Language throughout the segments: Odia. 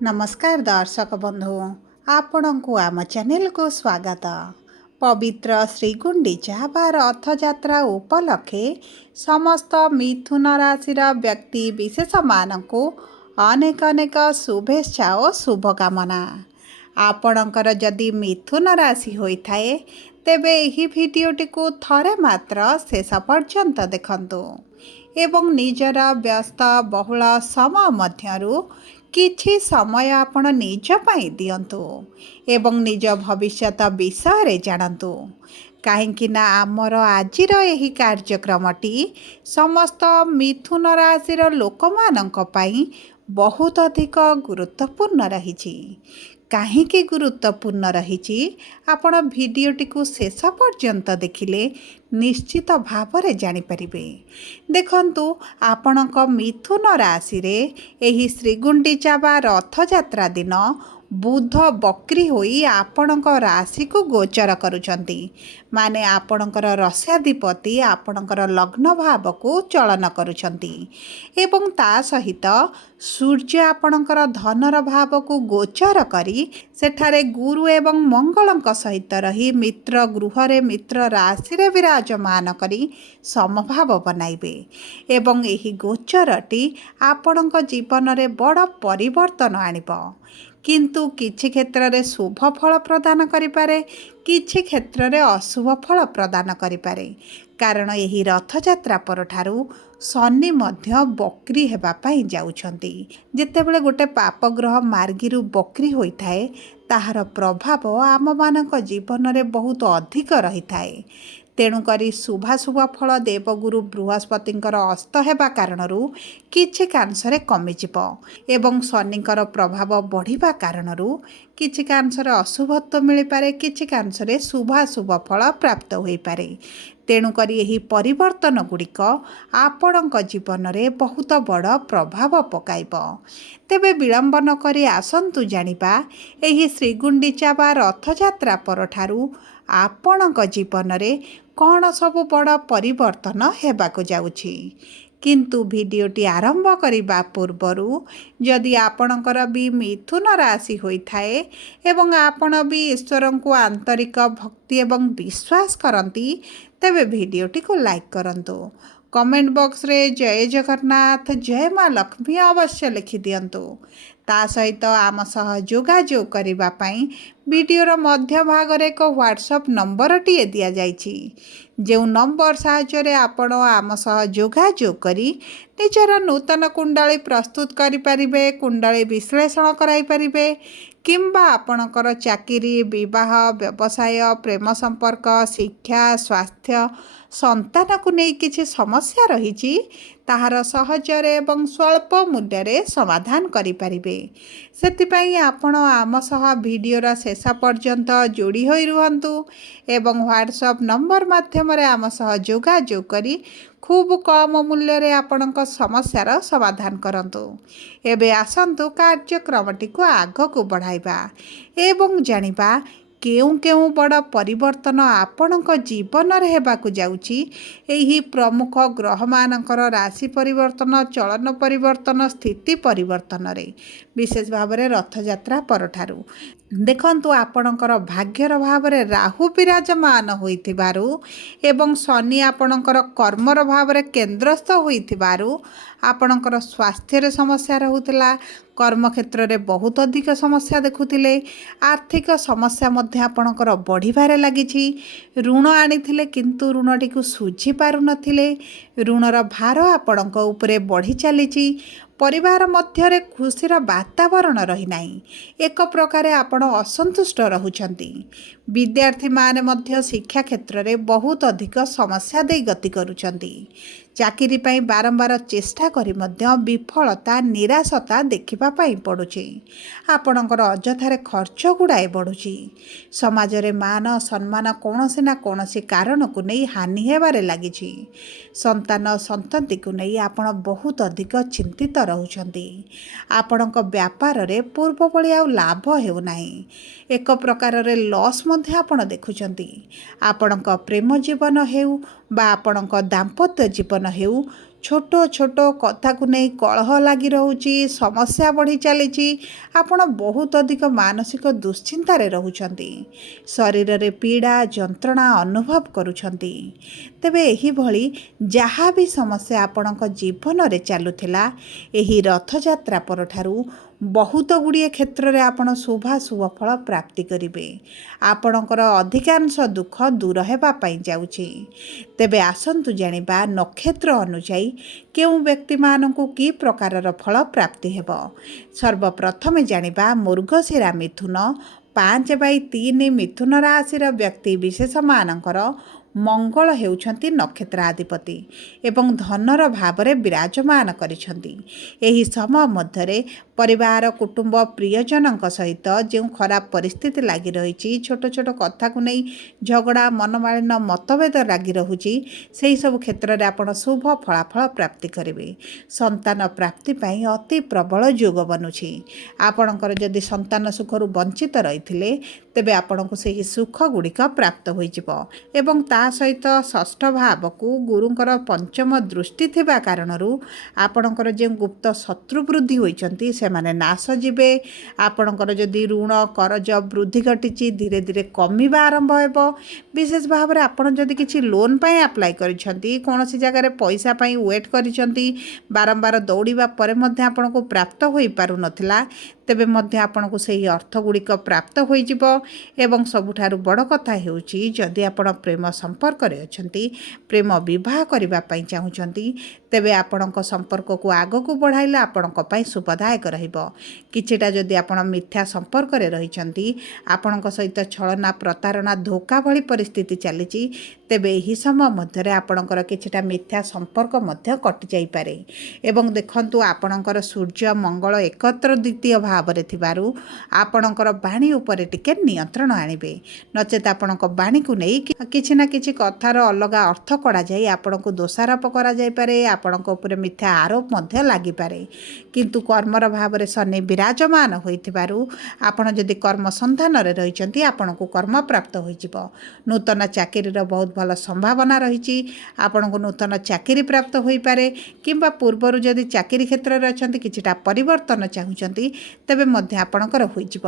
नमस्कार दर्शक बंधु आपण को आम चैनल को स्वागत। पवित्र श्रीगुंडीचा बा रथयात्रा उपलक्षे समस्त मिथुन राशि व्यक्ति विशेष मानक अनेक अनेक शुभेच्छा और शुभकामना। आपणकर जदि मिथुन राशि होता है तेबे यही भिडटी को थरे मात्र शेष पर्यंत देखंतु एवं निजर व्यस्त बहुल समय मध्यरु किछि समय आपण निज पाई दियंतु एवं निज भविष्यत विषय रे जानतु कहीं आमर आजिर यही कार्यक्रमटी समस्त मिथुन राशि लोक मानक पाई बहुत अधिक गुरुत्वपूर्ण रही। कहीं गुरुत्वपूर्ण रही आपण भिडटी को शेष पर्यंत देखिले निश्चित भाव में जानीपर। देखंतु आपणक मिथुन राशि रे एही श्रीगुंडीचा बा रथयात्रा दिन बुध बक्री होई आपणक राशि को गोचर करुचंती माने आपणकर रस्याधिपति आपणकर लग्न भाव को चलन करुचंती एवं ता सहित सूर्य आपणकर धनर भाव को गोचर करी सेठारे गुरु एवं मंगलक सहित रही मित्र गृह रे मित्र राशि रे विराजमान करी समभाव बनाइबे एवं एही गोचरटी आपणक जीवन रे बड़ परिवर्तन आनिब किंतु किछि क्षेत्र रे शुभ फल प्रदान करिपारे किछि क्षेत्र रे अशुभ फल प्रदान करिपारे कारण यही रथयात्रा परठारु शनि मध्य बक्री हेबा पाई जाउछंती। जेतेबेले गोटे पाप ग्रह मार्गीरु बक्री होइथाए ताहार प्रभाव आम मानक जीवन रे बहुत अधिक रही थाए। तेणुकरी शुभाशुभ फल देवगुरु बृहस्पतिंकर अस्त हेबा कारणरू किछि कांशरे कमिजिब एवं शनिंकर प्रभाव बढ़िबा कारणरू किछि कांशरे अशुभत्व मिलिपारे किछि कांशरे शुभाशुभ फल प्राप्त होइपारे। तेणुकरी यही परिवर्तन गुड़िक आपणक जीवन में बहुत बड़ प्रभाव पकाइब। तेबे विलंब न करी आसंतु जानिबा एही श्रीगुंडीचा बा रथयात्रा परठारु आपणक जीवन में कौन सब बड़ परिवर्तन हेबाकु जाउछि। किंतु भिडियोटी आरंभ करने पूर्वरु जदि आपणकर भी मिथुन राशि होइथाए एवं आपण भी ईश्वर को आंतरिक भक्ति एवं विश्वास करती तेबे भिडियोटी को लाइक करंतु कमेंट बॉक्स रे जय जगन्नाथ जय माँ लक्ष्मी अवश्य लिखि दियंतु। ता सहित आम सह जोगाजोग करिबा पई वीडियोर मध्य भाग रे एक व्हाट्सएप नंबर टी दिया जाइछि जो नंबर साहाय्य आपण आम सह जोगाजोग करी निजर नूतन कुंडली प्रस्तुत करि परिबे कुंडली विश्लेषण कराई परिबे किंबा आपणकर चाकरी विवाह व्यवसाय प्रेम संपर्क शिक्षा स्वास्थ्य संतान को नहीं किसी समस्या रही ताहार सहजरे एवं स्वल्प मूल्य रे समाधान करि परिबे। सेतिपई आपण आम सह वीडियोर शेष पर्यंत जोड़ी होई रुहंतु एवं व्हाट्सएप नंबर माध्यम रे आम सह जोगाजोग करी खूब कम मूल्य रे आपणक समस्यार समाधान करंतु। एबे आसंतु कार्यक्रमटी को आग को बढ़ाइबा एवं जानिबा केउं केउं बड़ परिवर्तन आपणक जीवन रे हेबाकु जाउछि। एही प्रमुख ग्रह मानकर राशि परिवर्तन चलन परिवर्तन स्थिति परिवर्तन रे विशेष भाव रे रथयात्रा परठारु देखंतु आपणकर भाग्यर भाव रे राहु विराजमान होइथिबारु एवं शनि आपणकर कर्मर भाव रे केंद्रस्थ होइथिबारु आपणकर स्वास्थ्य रे समस्या रहुतला कर्म क्षेत्र रे बहुत अधिक समस्या देखुथिले आर्थिक समस्या मध्य आपणकर बढ़िबारे लागिछि ऋण आनिथिले किंतु ऋणटी को सुझी पारु नथिले ऋणर भार आपणक उपरे बढ़ी चलीछि परिवार मध्य खुशीर वातावरण रही नाही एक प्रकार आपण असंतुष्ट रहुछंती विद्यार्थी माने मध्य शिक्षा क्षेत्र में बहुत अधिक समस्या दे गति करुछंती चाकरी पाई बारंबार चेष्टा करी मध्य विफलता निराशता देखिबा पाई पड़ुछि आपणकर अजथारे खर्च गुड़ाए बढ़ुछि समाज रे मान सम्मान कौनसी ना कौनसी कारण को नहीं हानि हेबारे लागिछि संतान संतति को नहीं आपण बहुत अधिक चिंतित रहुछंती आपणक व्यापार रे पूर्व भली आ लाभ हेउ नाही एक प्रकार रे लॉस मध्य आपण देखुछंती आपणक प्रेम जीवन हेउ बा आपणक दाम्पत्य जीवन हेउ ଛୋଟ ଛୋଟ କଥାକୁ ନେଇ କଳହ ଲାଗି ରହୁଛି, ସମସ୍ୟା ବଢ଼ି ଚାଲିଛି। ଆପଣ ବହୁତ ଅଧିକ ମାନସିକ ଦୁଶ୍ଚିନ୍ତାରେ ରହୁଛନ୍ତି, ଶରୀରରେ ପୀଡ଼ା ଯନ୍ତ୍ରଣା ଅନୁଭବ କରୁଛନ୍ତି। ତେବେ ଏହିଭଳି ଯାହା ବି ସମସ୍ୟା ଆପଣଙ୍କ ଜୀବନରେ ଚାଲୁଥିଲା, ଏହି ରଥଯାତ୍ରା ପରଠାରୁ ବହୁତ ଗୁଡ଼ିଏ କ୍ଷେତ୍ରରେ ଆପଣ ଶୁଭାଶୁଭ ଫଳ ପ୍ରାପ୍ତି କରିବେ। ଆପଣଙ୍କର ଅଧିକାଂଶ ଦୁଃଖ ଦୂର ହେବା ପାଇଁ ଯାଉଛି। ତେବେ ଆସନ୍ତୁ ଜାଣିବା ନକ୍ଷତ୍ର ଅନୁଯାୟୀ କେଉଁ ବ୍ୟକ୍ତିମାନଙ୍କୁ କି ପ୍ରକାରର ଫଳ ପ୍ରାପ୍ତି ହେବ। ସର୍ବପ୍ରଥମେ ଜାଣିବା ମୃଗଶିରା ମିଥୁନ 5/3 ମିଥୁନ ରାଶିର ବ୍ୟକ୍ତି ବିଶେଷମାନଙ୍କର ମଙ୍ଗଳ ହେଉଛନ୍ତି ନକ୍ଷତ୍ରାଧିପତି ଏବଂ ଧନର ଭାବରେ ବିରାଜମାନ କରିଛନ୍ତି। ଏହି ସମୟ ମଧ୍ୟରେ ପରିବାର କୁଟୁମ୍ବ ପ୍ରିୟଜନଙ୍କ ସହିତ ଯେଉଁ ଖରାପ ପରିସ୍ଥିତି ଲାଗି ରହିଛି, ଛୋଟ ଛୋଟ କଥାକୁ ନେଇ ଝଗଡ଼ା ମନମାଳିନ ମତଭେଦ ଲାଗି ରହୁଛି, ସେହିସବୁ କ୍ଷେତ୍ରରେ ଆପଣ ଶୁଭ ଫଳାଫଳ ପ୍ରାପ୍ତି କରିବେ। ସନ୍ତାନ ପ୍ରାପ୍ତି ପାଇଁ ଅତି ପ୍ରବଳ ଯୋଗ ବନୁଛି। ଆପଣଙ୍କର ଯଦି ସନ୍ତାନ ସୁଖରୁ ବଞ୍ଚିତ ରହିଥିଲେ, ତେବେ ଆପଣଙ୍କୁ ସେହି ସୁଖ ଗୁଡ଼ିକ ପ୍ରାପ୍ତ ହୋଇଯିବ ଏବଂ ତା ସହିତ ଷଷ୍ଠ ଭାବକୁ ଗୁରୁଙ୍କର ପଞ୍ଚମ ଦୃଷ୍ଟି ଥିବା କାରଣରୁ ଆପଣଙ୍କର ଯେଉଁ ଗୁପ୍ତ ଶତ୍ରୁ ବୃଦ୍ଧି ହୋଇଛନ୍ତି ସେମାନେ ନାଶ ଯିବେ। ଆପଣଙ୍କର ଯଦି ଋଣ କରଜ ବୃଦ୍ଧି ଘଟିଛି ଧୀରେ ଧୀରେ କମିବା ଆରମ୍ଭ ହେବ। ବିଶେଷ ଭାବରେ ଆପଣ ଯଦି କିଛି ଲୋନ୍ ପାଇଁ ଆପ୍ଲାଏ କରିଛନ୍ତି, କୌଣସି ଜାଗାରେ ପଇସା ପାଇଁ ୱେଟ୍ କରିଛନ୍ତି, ବାରମ୍ବାର ଦୌଡ଼ିବା ପରେ ମଧ୍ୟ ଆପଣଙ୍କୁ ପ୍ରାପ୍ତ ହୋଇପାରୁନଥିଲା, ତେବେ ମଧ୍ୟ ଆପଣଙ୍କୁ ସେହି ଅର୍ଥ ଗୁଡ଼ିକ ପ୍ରାପ୍ତ ହୋଇଯିବ। ଏବଂ ସବୁଠାରୁ ବଡ଼ କଥା ହେଉଛି, ଯଦି ଆପଣ ପ୍ରେମ ସମ୍ପର୍କରେ ଅଛନ୍ତି, ପ୍ରେମ ବିବାହ କରିବା ପାଇଁ ଚାହୁଁଛନ୍ତି, ତେବେ ଆପଣଙ୍କ ସମ୍ପର୍କକୁ ଆଗକୁ ବଢ଼ାଇଲେ ଆପଣଙ୍କ ପାଇଁ ଶୁଭଦାୟକ ରହିବ। କିଛିଟା ଯଦି ଆପଣ ମିଥ୍ୟା ସମ୍ପର୍କରେ ରହିଛନ୍ତି, ଆପଣଙ୍କ ସହିତ ଛଳନା ପ୍ରତାରଣା ଧୋକା ଭଳି ପରିସ୍ଥିତି ଚାଲିଛି, ତେବେ ଏହି ସମୟ ମଧ୍ୟରେ ଆପଣଙ୍କର କିଛିଟା ମିଥ୍ୟା ସମ୍ପର୍କ ମଧ୍ୟ କଟିଯାଇପାରେ। ଏବଂ ଦେଖନ୍ତୁ, ଆପଣଙ୍କର ସୂର୍ଯ୍ୟ ମଙ୍ଗଳ ଏକତ୍ର ଦ୍ୱିତୀୟ ଭାବରେ ଥିବାରୁ ଆପଣଙ୍କର ବାଣୀ ଉପରେ ଟିକେ ନିୟନ୍ତ୍ରଣ ଆଣିବେ। ନଚେତ୍ ଆପଣଙ୍କ ବାଣୀକୁ ନେଇ କିଛି ନା କିଛି କଥାର ଅଲଗା ଅର୍ଥ କଢ଼ାଯାଇ ଆପଣଙ୍କୁ ଦୋଷାରୋପ କରାଯାଇପାରେ, ଆପଣଙ୍କ ଉପରେ ମିଥ୍ୟା ଆରୋପ ମଧ୍ୟ ଲାଗିପାରେ। କିନ୍ତୁ କର୍ମର ଭାବରେ ଶନି ବିରାଜମାନ ହୋଇଥିବାରୁ ଆପଣ ଯଦି କର୍ମ ସନ୍ଧାନରେ ରହିଛନ୍ତି, ଆପଣଙ୍କୁ କର୍ମ ପ୍ରାପ୍ତ ହୋଇଯିବ। ନୂତନ ଚାକିରିର ବହୁତ ଭଲ ସମ୍ଭାବନା ରହିଛି। ଆପଣଙ୍କୁ ନୂତନ ଚାକିରି ପ୍ରାପ୍ତ ହୋଇପାରେ କିମ୍ବା ପୂର୍ବରୁ ଯଦି ଚାକିରି କ୍ଷେତ୍ରରେ ଅଛନ୍ତି କିଛିଟା ପରିବର୍ତ୍ତନ ଚାହୁଁଛନ୍ତି, ତେବେ ମଧ୍ୟ ଆପଣଙ୍କର ହୋଇଯିବ।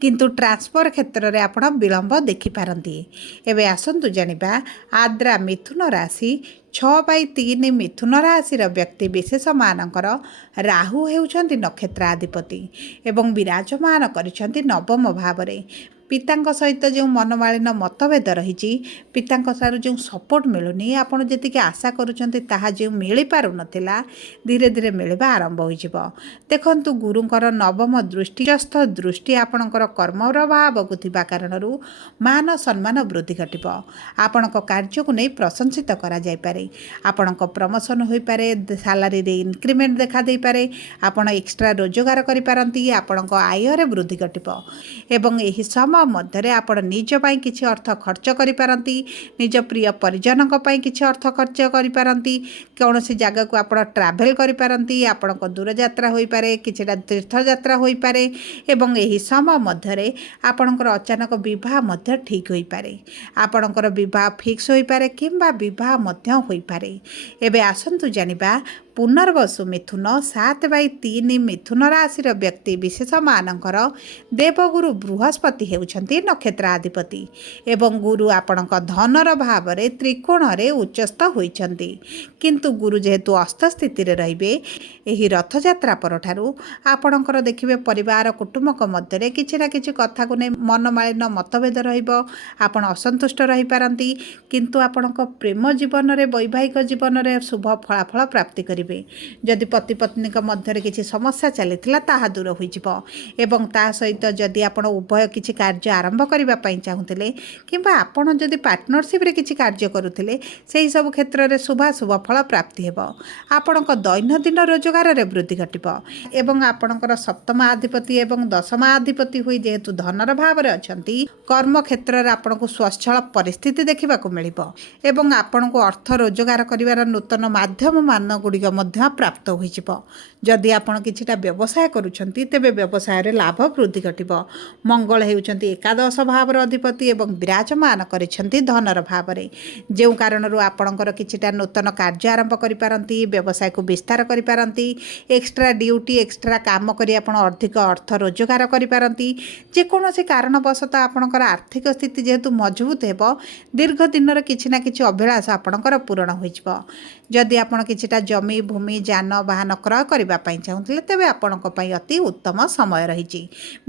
କିନ୍ତୁ ଟ୍ରାନ୍ସଫର କ୍ଷେତ୍ରରେ ଆପଣ ବିଳମ୍ବ ଦେଖିପାରନ୍ତି। ଏବେ ଆସନ୍ତୁ ଜାଣିବା ଆଦ୍ରା ମିଥୁନ ରାଶି 6/3 ମିଥୁନ ରାଶିର ବ୍ୟକ୍ତି ବିଶେଷମାନଙ୍କର ରାହୁ ହେଉଛନ୍ତି ନକ୍ଷତ୍ରାଧିପତି ଏବଂ ବିରାଜମାନ କରିଛନ୍ତି ନବମ ଭାବରେ। ପିତାଙ୍କ ସହିତ ଯେଉଁ ମନମାଳିନ ମତଭେଦ ରହିଛି, ପିତାଙ୍କ ଠାରୁ ଯେଉଁ ସପୋର୍ଟ ମିଳୁନି, ଆପଣ ଯେତିକି ଆଶା କରୁଛନ୍ତି ତାହା ଯେଉଁ ମିଳିପାରୁନଥିଲା, ଧୀରେ ଧୀରେ ମିଳିବା ଆରମ୍ଭ ହୋଇଯିବ। ଦେଖନ୍ତୁ, ଗୁରୁଙ୍କର ନବମ ଦୃଷ୍ଟିଗ୍ରସ୍ତ ଦୃଷ୍ଟି ଆପଣଙ୍କର କର୍ମର ଭାବକୁ ଥିବା କାରଣରୁ ମାନ ସମ୍ମାନ ବୃଦ୍ଧି ଘଟିବ। ଆପଣଙ୍କ କାର୍ଯ୍ୟକୁ ନେଇ ପ୍ରଶଂସିତ କରାଯାଇପାରେ। ଆପଣଙ୍କ ପ୍ରମୋସନ ହୋଇପାରେ, ସାଲାରୀରେ ଇନକ୍ରିମେଣ୍ଟ ଦେଖାଦେଇପାରେ, ଆପଣ ଏକ୍ସଟ୍ରା ରୋଜଗାର କରିପାରନ୍ତି, ଆପଣଙ୍କ ଆୟରେ ବୃଦ୍ଧି ଘଟିବ ଏବଂ ଏହି ସମୟ ମଧ୍ୟରେ ଆପଣ ନିଜ ପାଇଁ କିଛି ଅର୍ଥ ଖର୍ଚ୍ଚ କରିପାରନ୍ତି, ନିଜ ପ୍ରିୟ ପରିଜନଙ୍କ ପାଇଁ କିଛି ଅର୍ଥ ଖର୍ଚ୍ଚ କରିପାରନ୍ତି, କୌଣସି ଜାଗାକୁ ଆପଣ ଟ୍ରାଭେଲ୍ କରିପାରନ୍ତି, ଆପଣଙ୍କ ଦୂରଯାତ୍ରା ହୋଇପାରେ, କିଛିଟା ତୀର୍ଥଯାତ୍ରା ହୋଇପାରେ ଏବଂ ଏହି ସମୟ ମଧ୍ୟରେ ଆପଣଙ୍କର ଅଚାନକ ବିବାହ ମଧ୍ୟ ଠିକ୍ ହୋଇପାରେ। ଆପଣଙ୍କର ବିବାହ ଫିକ୍ସ ହୋଇପାରେ କିମ୍ବା ବିବାହ ମଧ୍ୟ ହୋଇପାରେ। ଏବେ ଆସନ୍ତୁ ଜାଣିବା ପୁନର୍ବସୁ ମିଥୁନ 7/3 ମିଥୁନ ରାଶିର ବ୍ୟକ୍ତି ବିଶେଷମାନଙ୍କର ଦେବଗୁରୁ ବୃହସ୍ପତି ହେଉଛନ୍ତି ନକ୍ଷତ୍ରାଧିପତି ଏବଂ ଗୁରୁ ଆପଣଙ୍କ ଧନର ଭାବରେ ତ୍ରିକୋଣରେ ଉଚ୍ଚସ୍ଥ ହୋଇଛନ୍ତି। କିନ୍ତୁ ଗୁରୁ ଯେହେତୁ ଅସ୍ତ ସ୍ଥିତିରେ ରହିବେ, ଏହି ରଥଯାତ୍ରା ପରଠାରୁ ଆପଣଙ୍କର ଦେଖିବେ ପରିବାର କୁଟୁମ୍ବଙ୍କ ମଧ୍ୟରେ କିଛି ନା କିଛି କଥାକୁ ନେଇ ମନମାଳିନ ମତଭେଦ ରହିବ, ଆପଣ ଅସନ୍ତୁଷ୍ଟ ରହିପାରନ୍ତି। କିନ୍ତୁ ଆପଣଙ୍କ ପ୍ରେମ ଜୀବନରେ, ବୈବାହିକ ଜୀବନରେ ଶୁଭ ଫଳାଫଳ ପ୍ରାପ୍ତି କରିବେ। ଯଦି ପତି ପତ୍ନୀଙ୍କ ମଧ୍ୟରେ କିଛି ସମସ୍ୟା ଚାଲିଥିଲା, ତାହା ଦୂର ହୋଇଯିବ ଏବଂ ତା ସହିତ ଯଦି ଆପଣ ଉଭୟ କିଛି କାର୍ଯ୍ୟ ଆରମ୍ଭ କରିବା ପାଇଁ ଚାହୁଁଥିଲେ କିମ୍ବା ଆପଣ ଯଦି ପାର୍ଟନରସିପ୍ରେ କିଛି କାର୍ଯ୍ୟ କରୁଥିଲେ, ସେହିସବୁ କ୍ଷେତ୍ରରେ ଶୁଭାଶୁଭ ଫଳ ପ୍ରାପ୍ତି ହେବ। ଆପଣଙ୍କ ଦୈନନ୍ଦିନ ରୋଜଗାରରେ ବୃଦ୍ଧି ଘଟିବ ଏବଂ ଆପଣଙ୍କର ସପ୍ତମ ଅଧିପତି ଏବଂ ଦଶମ ଅଧିପତି ହୋଇ ଯେହେତୁ ଧନର ଭାବରେ ଅଛନ୍ତି, କର୍ମକ୍ଷେତ୍ରରେ ଆପଣଙ୍କୁ ସ୍ୱଚ୍ଛଳ ପରିସ୍ଥିତି ଦେଖିବାକୁ ମିଳିବ ଏବଂ ଆପଣଙ୍କୁ ଅର୍ଥ ରୋଜଗାର କରିବାର ନୂତନ ମାଧ୍ୟମ ମାନ ଗୁଡ଼ିକ ମଧ୍ୟ ପ୍ରାପ୍ତ ହୋଇଯିବ। ଯଦି ଆପଣ କିଛିଟା ବ୍ୟବସାୟ କରୁଛନ୍ତି ତେବେ ବ୍ୟବସାୟରେ ଲାଭ ବୃଦ୍ଧି ଘଟିବ। ମଙ୍ଗଳ ହେଉଛନ୍ତି ଏକାଦଶ ଭାବର ଅଧିପତି ଏବଂ ବିରାଜମାନ କରିଛନ୍ତି ଧନର ଭାବରେ, ଯେଉଁ କାରଣରୁ ଆପଣଙ୍କର କିଛିଟା ନୂତନ କାର୍ଯ୍ୟ ଆରମ୍ଭ କରିପାରନ୍ତି, ବ୍ୟବସାୟକୁ ବିସ୍ତାର କରିପାରନ୍ତି, ଏକ୍ସଟ୍ରା ଡ୍ୟୁଟି ଏକ୍ସଟ୍ରା କାମ କରି ଆପଣ ଅଧିକ ଅର୍ଥ ରୋଜଗାର କରିପାରନ୍ତି। ଯେକୌଣସି କାରଣବଶତଃ ଆପଣଙ୍କର ଆର୍ଥିକ ସ୍ଥିତି ଯେହେତୁ ମଜବୁତ ହେବ, ଦୀର୍ଘ ଦିନର କିଛି ନା କିଛି ଅଭିଳାଷ ଆପଣଙ୍କର ପୂରଣ ହୋଇଯିବ। ଯଦି ଆପଣ କିଛିଟା ଜମି ଭୂମି ଯାନବାହନ କ୍ରୟ କରିବା ପାଇଁ ଚାହୁଁଥିଲେ ତେବେ ଆପଣଙ୍କ ପାଇଁ ଅତି ଉତ୍ତମ ସମୟ ରହିଛି।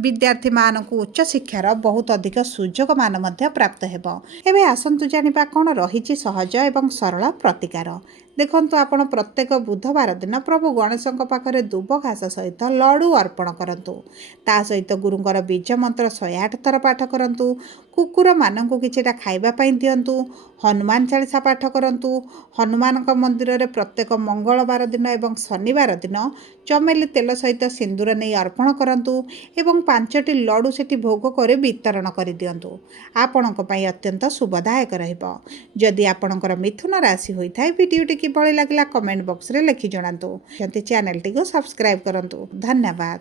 ବିଦ୍ୟାର୍ଥୀମାନଙ୍କୁ ଉଚ୍ଚଶିକ୍ଷାର ବହୁତ ଅଧିକ ସୁଯୋଗମାନ ମଧ୍ୟ ପ୍ରାପ୍ତ ହେବ। ଏବେ ଆସନ୍ତୁ ଜାଣିବା କ'ଣ ରହିଛି ସହଜ ଏବଂ ସରଳ ପ୍ରତିକାର। ଦେଖନ୍ତୁ, ଆପଣ ପ୍ରତ୍ୟେକ ବୁଧବାର ଦିନ ପ୍ରଭୁ ଗଣେଶଙ୍କ ପାଖରେ ଦୁବ ଘାସ ସହିତ ଲଡ଼ୁ ଅର୍ପଣ କରନ୍ତୁ। ତା ସହିତ ଗୁରୁଙ୍କର ବୀଜ ମନ୍ତ୍ର 108 ଥର ପାଠ କରନ୍ତୁ। କୁକୁରମାନଙ୍କୁ କିଛିଟା ଖାଇବା ପାଇଁ ଦିଅନ୍ତୁ। ହନୁମାନ ଚାଳିଶା ପାଠ କରନ୍ତୁ। ହନୁମାନଙ୍କ ମନ୍ଦିରରେ ପ୍ରତ୍ୟେକ ମଙ୍ଗଳବାର ଦିନ ଏବଂ ଶନିବାର ଦିନ ଚମେଲି ତେଲ ସହିତ ସିନ୍ଦୁର ନେଇ ଅର୍ପଣ କରନ୍ତୁ ଏବଂ 5ଟି ଲଡ଼ୁ ସେଠି ଭୋଗ କରି ବିତରଣ କରିଦିଅନ୍ତୁ। ଆପଣଙ୍କ ପାଇଁ ଅତ୍ୟନ୍ତ ଶୁଭଦାୟକ ରହିବ। ଯଦି ଆପଣଙ୍କର ମିଥୁନ ରାଶି ହୋଇଥାଏ, ଭିଡ଼ିଓଟି କିଭଳି ଲାଗିଲା କମେଣ୍ଟ ବକ୍ସରେ ଲେଖି ଜଣାନ୍ତୁ। ଚ୍ୟାନେଲଟିକୁ ସବସ୍କ୍ରାଇବ୍ କରନ୍ତୁ। ଧନ୍ୟବାଦ।